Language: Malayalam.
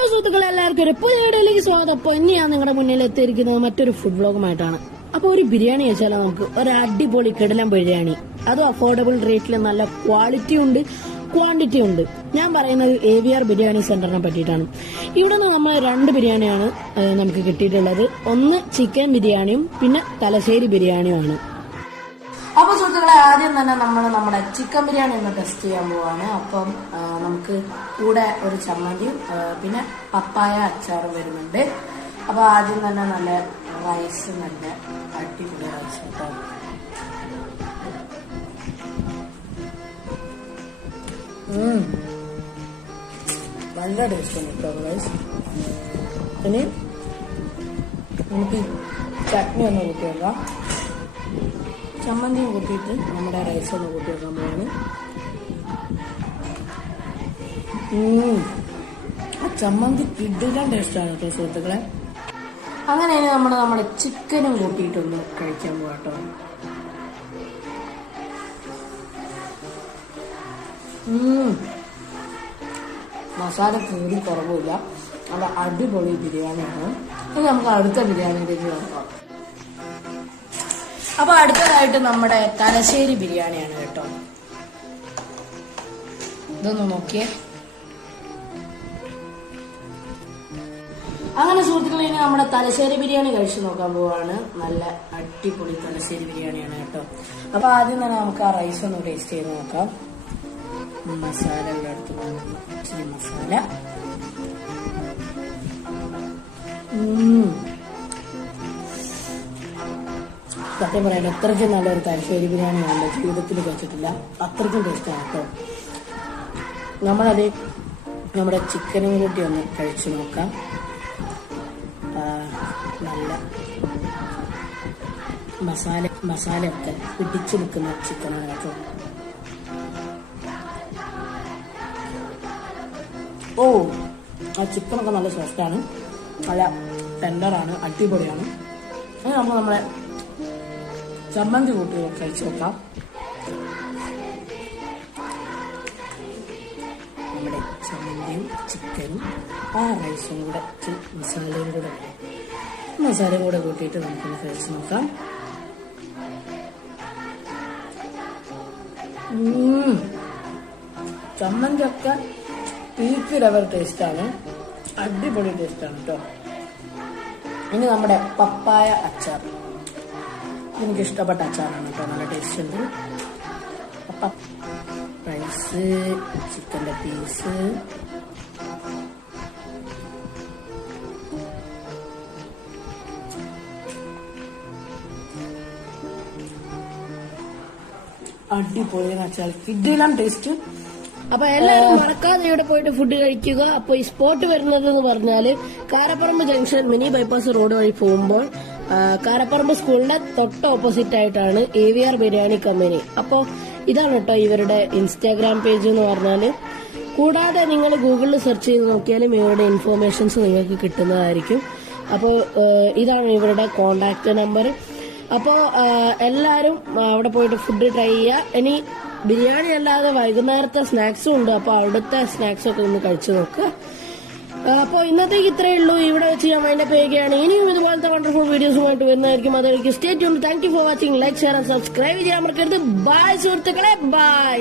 ഹലോ സുഹൃത്തുക്കളെ, എല്ലാവർക്കും ഒരു പുതിയ വീഡിയോയിലേക്ക് സ്വാഗതം. അപ്പോൾ ഇനി ഞാൻ നിങ്ങളുടെ മുന്നിൽ എത്തിയിരിക്കുന്നത് മറ്റൊരു ഫുഡ് വ്ലോഗുമായിട്ടാണ്. അപ്പോൾ ഒരു ബിരിയാണി വെച്ചാൽ നമുക്ക് ഒരു അടിപൊളി കിടിലൻ ബിരിയാണി, അതും അഫോർഡബിൾ റേറ്റിൽ നല്ല ക്വാളിറ്റി ഉണ്ട്, ക്വാണ്ടിറ്റി ഉണ്ട്. ഞാൻ പറയുന്നത് AVR ബിരിയാണി സെന്ററിനെ പറ്റിയിട്ടാണ്. ഇവിടെ നിന്ന് നമ്മൾ 2 ബിരിയാണിയാണ് നമുക്ക് കിട്ടിയിട്ടുള്ളത്. ഒന്ന് ചിക്കൻ ബിരിയാണിയും പിന്നെ തലശ്ശേരി ബിരിയാണിയുമാണ്. അപ്പൊ സുഹൃത്തുക്കളെ, ആദ്യം തന്നെ നമ്മൾ നമ്മുടെ ചിക്കൻ ബിരിയാണി ഒന്ന് ടെസ്റ്റ് ചെയ്യാൻ പോവാണ്. അപ്പം നമുക്ക് കൂടെ ഒരു ചമ്മന്തിയും പിന്നെ പപ്പായ അച്ചാറും വരുന്നുണ്ട്. അപ്പൊ ആദ്യം തന്നെ നല്ല റൈസ്, നല്ല അടിപൊളി റൈസ് കേട്ടോ. നല്ല ടേസ്റ്റ് ഉണ്ട് കേട്ടോ റൈസ്. പിന്നെ നമുക്ക് ചട്നി ഒന്ന് കൂട്ടി വെക്കാം. ചമ്മന്തിയും കൂട്ടിയിട്ട് നമ്മുടെ റൈസ് ഒന്ന് കൂട്ടി വെക്കാൻ പോവാണ്. ആ ചമ്മന്തി കിടിലൻ ടേസ്റ്റാണ് കേട്ടോ സുഹൃത്തുക്കളെ. അങ്ങനെയാണ് നമ്മൾ നമ്മുടെ ചിക്കനും കൂട്ടിയിട്ടൊന്ന് കഴിക്കാൻ പോവാട്ടോ. മസാല കൂടി കുറവില്ല, നല്ല അടിപൊളി ബിരിയാണിയാണ്. ഇനി നമുക്ക് അടുത്ത ബിരിയാണിയിലേക്ക് നോക്കാം. അപ്പൊ അടുത്തതായിട്ട് നമ്മുടെ തലശ്ശേരി ബിരിയാണിയാണ് കേട്ടോ. ഇതൊന്ന് നോക്കിയേ. അങ്ങനെ സുഹൃത്തുക്കളെ, ഇനി നമ്മുടെ തലശ്ശേരി ബിരിയാണി കഴിച്ചു നോക്കാൻ പോവാണ്. നല്ല അടിപൊളി തലശ്ശേരി ബിരിയാണിയാണ് കേട്ടോ. അപ്പൊ ആദ്യം തന്നെ നമുക്ക് ആ റൈസ് ഒന്ന് ടേസ്റ്റ് ചെയ്ത് നോക്കാം. മസാല എടുത്ത് ഇച്ചിരി മസാല. സത്യം പറയാൻ അത്രയ്ക്കും നല്ലൊരു തലശ്ശേരി ബിരിയാണി നല്ല ജീവിതത്തിൽ കഴിച്ചിട്ടില്ല. അത്രയ്ക്കും ടേസ്റ്റാണ് കേട്ടോ. നമ്മളത് നമ്മുടെ ചിക്കനും കൂട്ടി ഒന്ന് കഴിച്ചു നോക്കാം. നല്ല മസാലയൊക്കെ പിടിച്ചു നിൽക്കുന്ന ചിക്കനാണ് കേട്ടോ. ഓ, ആ ചിക്കനൊക്കെ നല്ല സോഫ്റ്റാണ്, നല്ല ടെൻഡറാണ്, അടിപൊളിയാണ്. അത് നമുക്ക് നമ്മളെ ചമ്മന്തി കൂട്ടി കഴിച്ചു നോക്കാം. നമ്മുടെ ചമ്മന്തിയും ചിക്കനും ആ റൈസും കൂടെ മസാലയും കൂടെ കൂട്ടിയിട്ട് നമുക്കൊന്ന് കഴിച്ചു നോക്കാം. ചമ്മന്തിയൊക്കെ പീക്ക് ലെവൽ ടേസ്റ്റാണ്, അടിപൊളി ടേസ്റ്റാണ് കേട്ടോ. ഇനി നമ്മുടെ പപ്പായ അച്ചാർ, എനിക്ക് ഇഷ്ടപ്പെട്ട അച്ചാറാണ് കേട്ടോ, നല്ല ടേസ്റ്റ് ഉണ്ട്. റൈസ്, ചിക്കൻ്റെ പീസ്, അടിപൊളി അച്ചാർ, കിടിലൻ ടേസ്റ്റ്. അപ്പൊ എല്ലാവരും മറക്കാതെ ഇവിടെ പോയിട്ട് ഫുഡ് കഴിക്കുക. അപ്പൊ ഈ സ്പോട്ട് വരുന്നത് എന്ന് പറഞ്ഞാല് Karaparamba junction mini bypass road വഴി പോകുമ്പോൾ കാരപ്പറമ്പ് സ്കൂളിന്റെ തൊട്ട് ഓപ്പോസിറ്റ് ആയിട്ടാണ് AVR ബിരിയാണി കമ്പനി. അപ്പോ ഇതാണ് കേട്ടോ ഇവരുടെ ഇൻസ്റ്റാഗ്രാം പേജ് എന്ന് പറഞ്ഞാല്. കൂടാതെ നിങ്ങൾ ഗൂഗിളിൽ സെർച്ച് ചെയ്ത് നോക്കിയാലും ഇവരുടെ ഇൻഫോർമേഷൻസ് നിങ്ങൾക്ക് കിട്ടുന്നതായിരിക്കും. അപ്പോൾ ഇതാണ് ഇവരുടെ കോണ്ടാക്ട് നമ്പർ. അപ്പോൾ എല്ലാവരും അവിടെ പോയിട്ട് ഫുഡ് ട്രൈ ചെയ്യുക. ഇനി ബിരിയാണി അല്ലാതെ വൈകുന്നേരത്തെ സ്നാക്സും ഉണ്ട്. അപ്പോൾ അവിടുത്തെ സ്നാക്സ് ഒക്കെ ഒന്ന് കഴിച്ചു നോക്കുക. അപ്പോൾ ഇന്നത്തേക്ക് ഇത്രയേ ഉള്ളൂ. ഇവിടെ വെച്ച് ഞാൻ വൈൻഡപ്പ് ചെയ്യുകയാണ്. ഇനിയും ഇതുപോലത്തെ വണ്ടർഫുൾ വീഡിയോസുമായിട്ട് വരുന്നതായിരിക്കും. അതായിരിക്കും stay tuned. Thank you for watching. Like, share and subscribe ചെയ്യാൻ മറക്കരുത്. ബൈ സുഹൃത്തുക്കളെ, ബൈ.